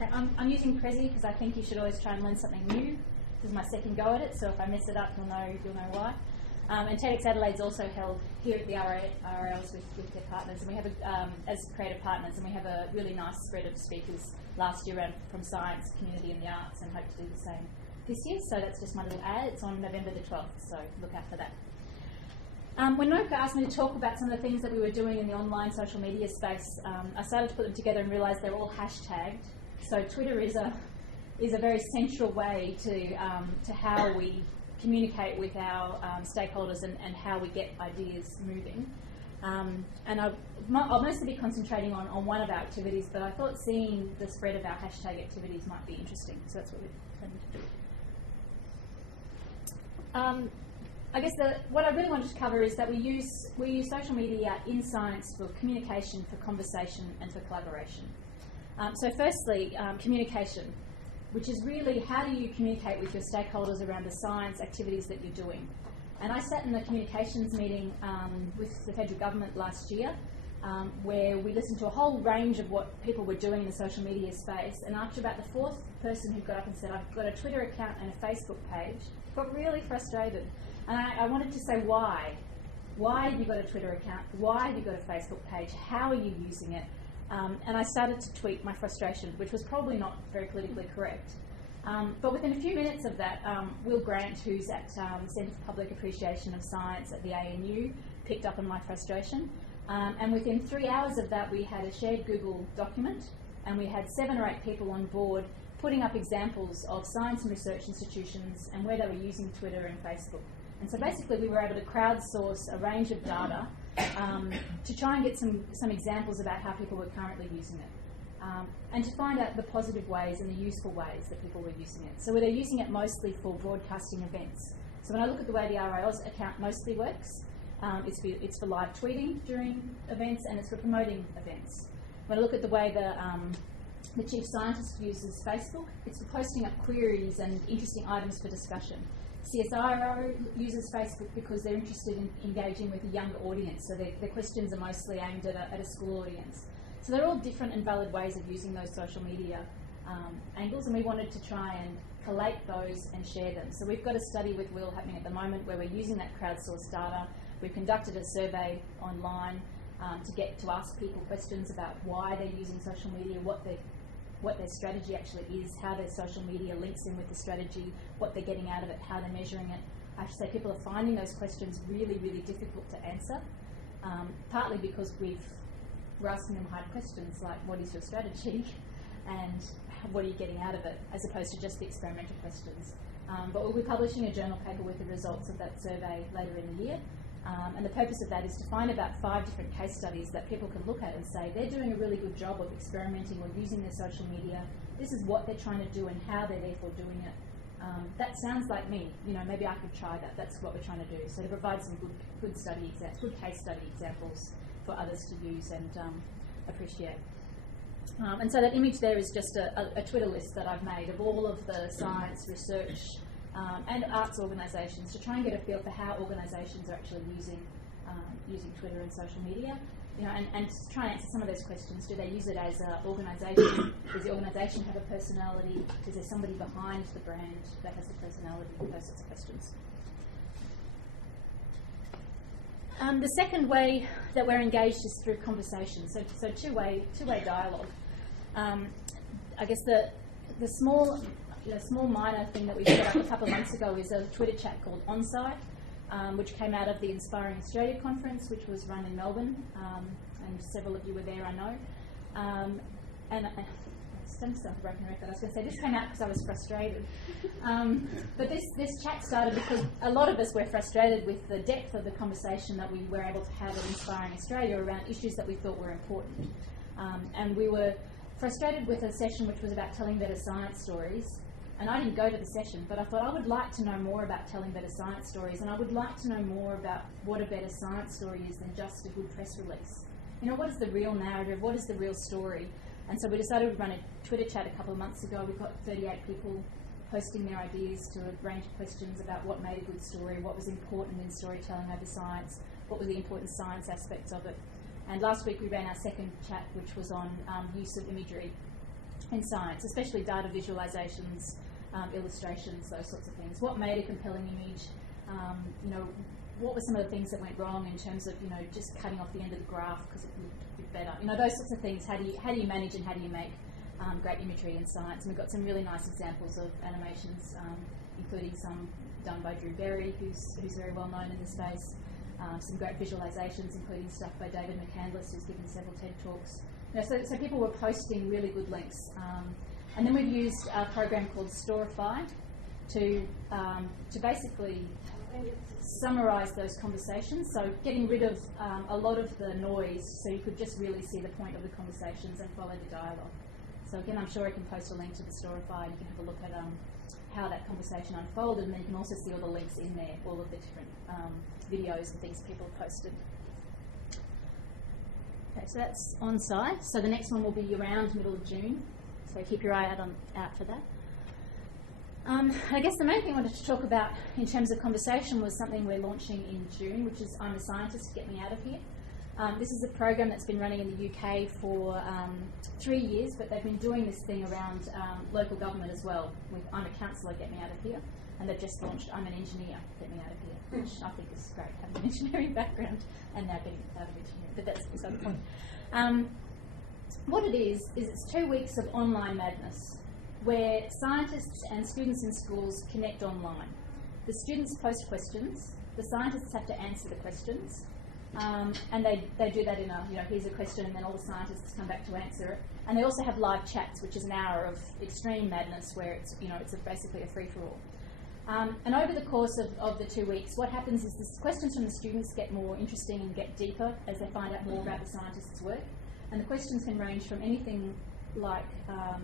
Okay, I'm using Prezi because I think you should always try and learn something new. This is my second go at it, so if I mess it up, you'll know why. And TEDx Adelaide's also held here at the RALs with their partners, and we have as creative partners, and we have a really nice spread of speakers last year from science, community, and the arts, and hope to do the same this year. So that's just my little ad. It's on November the 12th, so look out for that. When Noka asked me to talk about some of the things that we were doing in the online social media space, I started to put them together and realised they're all hashtagged. So Twitter is a very central way to how we communicate with our stakeholders and how we get ideas moving. And I'll mostly be concentrating on one of our activities, but I thought seeing the spread of our hashtag activities might be interesting, so that's what we're planning to do. I guess what I really wanted to cover is that we use social media in science for communication, for conversation, and for collaboration. So firstly, communication, which is really how do you communicate with your stakeholders around the science activities that you're doing. And I sat in a communications meeting with the federal government last year where we listened to a whole range of what people were doing in the social media space, and after about the fourth person who got up and said, I've got a Twitter account and a Facebook page, got really frustrated. And I wanted to say why. Why have you got a Twitter account? Why have you got a Facebook page? How are you using it? And I started to tweet my frustration, which was probably not very politically correct. But within a few minutes of that, Will Grant, who's at Centre for Public Appreciation of Science at the ANU, picked up on my frustration. And within 3 hours of that, we had a shared Google document, and we had 7 or 8 people on board putting up examples of science and research institutions and where they were using Twitter and Facebook. And so basically we were able to crowdsource a range of data to try and get some examples about how people were currently using it. And to find out the positive ways and the useful ways that people were using it. So they're using it mostly for broadcasting events. So when I look at the way the RAL's account mostly works, it's for live tweeting during events, and it's for promoting events. When I look at the way the chief scientist uses Facebook, it's for posting up queries and interesting items for discussion. CSIRO uses Facebook because they're interested in engaging with a younger audience, so their questions are mostly aimed at a school audience. So they're all different and valid ways of using those social media angles, and we wanted to try and collate those and share them. So we've got a study with Will happening at the moment where we're using that crowdsourced data. We've conducted a survey online to ask people questions about why they're using social media, what their strategy actually is, how their social media links in with the strategy, what they're getting out of it, how they're measuring it. I should say people are finding those questions really, really difficult to answer, partly because we're asking them hard questions like, what is your strategy and what are you getting out of it, as opposed to just the experimental questions. But we'll be publishing a journal paper with the results of that survey later in the year. And the purpose of that is to find about 5 different case studies that people can look at and say, they're doing a really good job of experimenting or using their social media. This is what they're trying to do and how they're therefore doing it. That sounds like me. Maybe I could try that. That's what we're trying to do. So to provide some good case study examples for others to use and appreciate. And so that image there is just a Twitter list that I've made of all of the science, research, and arts organisations to try and get a feel for how organisations are actually using Twitter and social media, and to try and answer some of those questions. Do they use it as an organisation? Does the organisation have a personality? Is there somebody behind the brand that has the personality? Those sorts of questions. The second way that we're engaged is through conversation. So two-way dialogue. I guess the small minor thing that we set up a couple of months ago is a Twitter chat called Onsite, which came out of the Inspiring Australia conference, which was run in Melbourne, and several of you were there, I know. And I myself a broken record. I was going to say this came out because I was frustrated. But this chat started because a lot of us were frustrated with the depth of the conversation that we were able to have at Inspiring Australia around issues that we thought were important. And we were frustrated with a session which was about telling better science stories. And I didn't go to the session, but I thought I would like to know more about telling better science stories, and I would like to know more about what a better science story is than just a good press release. What is the real narrative? What is the real story? And so we decided to run a Twitter chat a couple of months ago. We've got 38 people posting their ideas to a range of questions about what made a good story, what was important in storytelling over science, what were the important science aspects of it. And last week we ran our second chat, which was on use of imagery. in science, especially data visualizations, illustrations, those sorts of things. What made a compelling image? You know, what were some of the things that went wrong in terms of, you know, just cutting off the end of the graph because it looked a bit better? You know, those sorts of things. How do you manage and how do you make great imagery in science? And we've got some really nice examples of animations, including some done by Drew Berry, who's very well known in the space. Some great visualizations, including stuff by David McCandless, who's given several TED Talks. You know, so people were posting really good links. And then we've used a program called Storify to basically summarise those conversations, so getting rid of a lot of the noise so you could just really see the point of the conversations and follow the dialogue. So again, I'm sure I can post a link to the Storify and you can have a look at how that conversation unfolded, and then you can also see all the links in there, all of the different videos and things people have posted. Okay, so that's on site. So the next one will be around middle of June, so keep your eye out for that. I guess the main thing I wanted to talk about in terms of conversation was something we're launching in June, which is I'm a Scientist, Get Me Out of Here. This is a program that's been running in the UK for 3 years, but they've been doing this thing around local government as well, with I'm a Councillor, Get Me Out of Here, and they've just launched I'm an Engineer, Get Me Out of Here, which I think is great, having an engineering background and now getting out of engineering, but that's beside the point. What it is it's 2 weeks of online madness, where scientists and students in schools connect online. The students post questions, the scientists have to answer the questions, and they do that in a, you know, here's a question, and then all the scientists come back to answer it. And they also have live chats, which is an hour of extreme madness where it's, you know, it's basically a free-for-all. And over the course of the 2 weeks, what happens is the questions from the students get more interesting and get deeper as they find out more about the scientists' work. And the questions can range from anything like,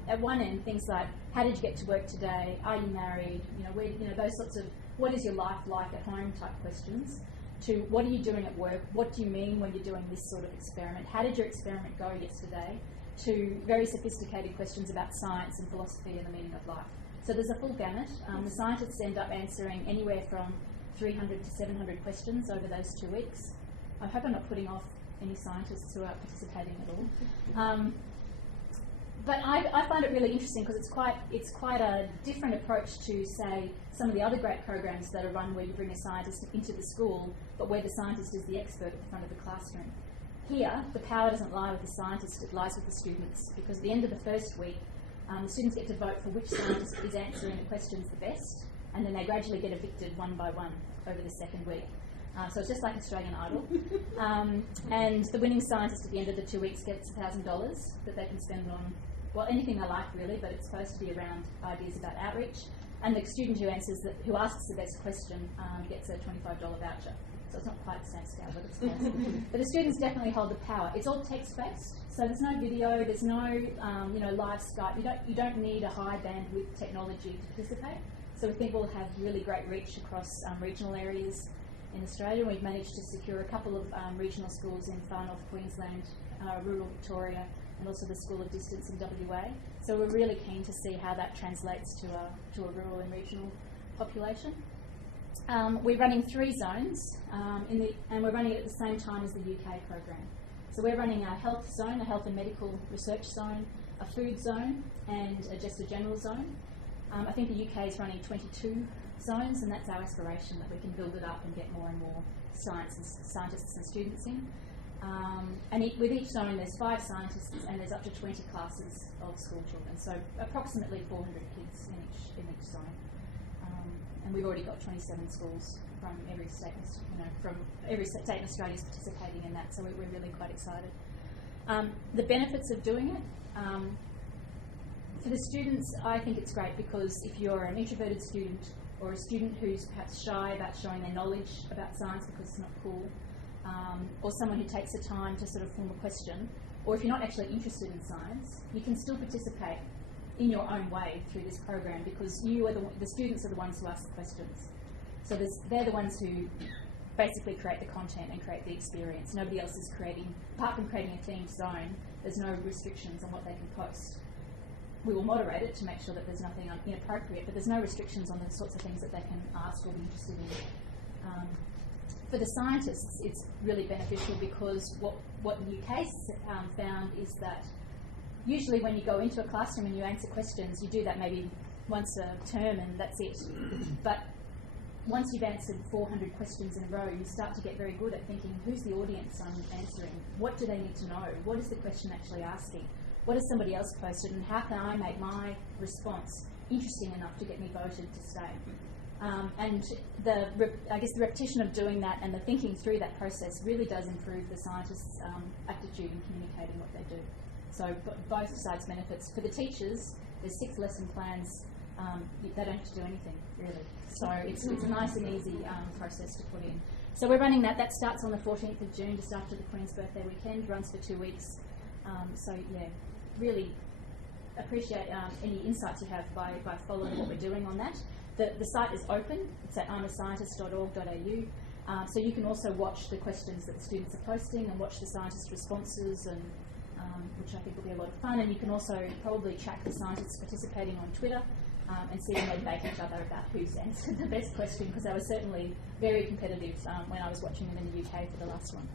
at one end, things like, how did you get to work today? Are you married? You know, where, you know, those sorts of, what is your life like at home type questions, to what are you doing at work? What do you mean when you're doing this sort of experiment? How did your experiment go yesterday? To very sophisticated questions about science and philosophy and the meaning of life. So there's a full gamut. The scientists end up answering anywhere from 300 to 700 questions over those 2 weeks. I hope I'm not putting off any scientists who are participating at all. But I find it really interesting because it's quite a different approach to, say, some of the other great programs that are run where you bring a scientist into the school, but where the scientist is the expert at the front of the classroom. Here, the power doesn't lie with the scientist, it lies with the students, because at the end of the first week, the students get to vote for which scientist is answering the questions the best, and then they gradually get evicted one by one over the second week. So it's just like Australian Idol. And the winning scientist at the end of the 2 weeks gets $1,000 that they can spend on, well, anything they like really, but it's supposed to be around ideas about outreach. And the student who who asks the best question gets a $25 voucher. So it's not quite the same scale, but it's close. But the students definitely hold the power. It's all text-based, so there's no video, there's no live Skype. You don't need a high bandwidth technology to participate. So we think we'll have really great reach across regional areas in Australia. We've managed to secure a couple of regional schools in far north Queensland, rural Victoria, and also the School of Distance in WA. So we're really keen to see how that translates to a rural and regional population. We're running 3 zones, and we're running it at the same time as the UK program. So we're running a health zone, a health and medical research zone, a food zone, and just a general zone. I think the UK is running 22 zones, and that's our aspiration, that we can build it up and get more and more scientists and students in. With each zone, there's 5 scientists, and there's up to 20 classes of school children. So approximately 400 kids in each zone. And we've already got 27 schools from every state, from every state in Australia is participating in that. So we're really quite excited. The benefits of doing it. For the students, I think it's great because if you're an introverted student or a student who's perhaps shy about showing their knowledge about science because it's not cool, or someone who takes the time to sort of form a question, or if you're not actually interested in science, you can still participate in your own way through this program because the students are the ones who ask the questions. So they're the ones who basically create the content and create the experience. Nobody else is creating, apart from creating a themed zone, there's no restrictions on what they can post. We will moderate it to make sure that there's nothing inappropriate, but there's no restrictions on the sorts of things that they can ask or be interested in. For the scientists, it's really beneficial because what the UK found is that usually when you go into a classroom and you answer questions, you do that maybe once a term and that's it. But once you've answered 400 questions in a row, you start to get very good at thinking, who's the audience I'm answering? What do they need to know? What is the question actually asking? What has somebody else posted, and how can I make my response interesting enough to get me voted to stay? And I guess the repetition of doing that and the thinking through that process really does improve the scientists' aptitude in communicating what they do. So both sides benefits. For the teachers, there's 6 lesson plans. They don't have to do anything, really. So it's a nice and easy process to put in. So we're running that. That starts on the 14th of June, just after the Queen's birthday weekend, runs for 2 weeks. So yeah, really appreciate any insights you have by following what we're doing on that. The site is open. It's at imascientist.org.au. So you can also watch the questions that the students are posting and watch the scientists' responses, and which I think will be a lot of fun. And you can also probably track the scientists participating on Twitter and see when they debate each other about who's answered the best question, because they were certainly very competitive when I was watching them in the UK for the last one.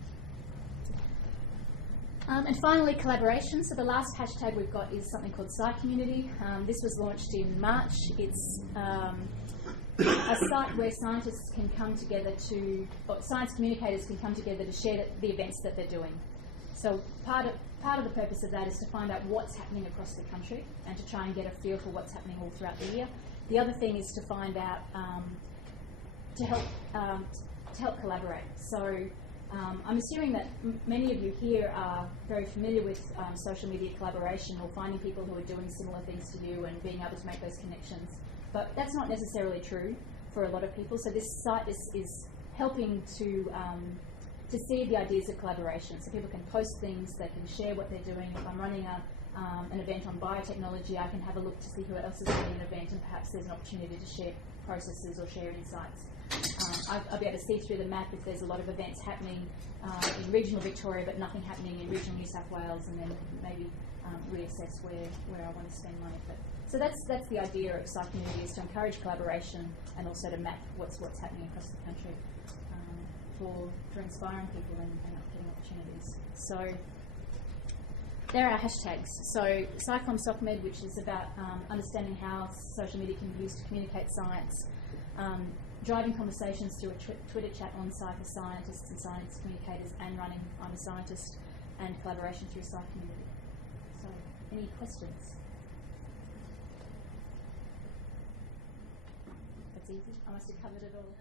And finally, collaboration. So the last hashtag we've got is something called SciCommunity. This was launched in March. It's a site where scientists can come together or science communicators can come together to share the events that they're doing. So part of the purpose of that is to find out what's happening across the country and to try and get a feel for what's happening all throughout the year. The other thing is to find out, to help collaborate. So I'm assuming that many of you here are very familiar with social media collaboration, or finding people who are doing similar things to you and being able to make those connections. But that's not necessarily true for a lot of people. So this site is helping to see the ideas of collaboration. So people can post things, they can share what they're doing. If I'm running an event on biotechnology, I can have a look to see who else is running an event, and perhaps there's an opportunity to share processes or share insights. I'll be able to see through the map if there's a lot of events happening in regional Victoria but nothing happening in regional New South Wales, and then maybe reassess where I want to spend my effort. So that's the idea of SciCommunity, is to encourage collaboration and also to map what's happening across the country for inspiring people and getting opportunities. So there are our hashtags. So SciComm SocMed, which is about understanding how social media can be used to communicate science. Driving conversations through a Twitter chat on site for scientists and science communicators, and running I'm a Scientist, and collaboration through SciCommunity. So, any questions? That's easy. I must have covered it all.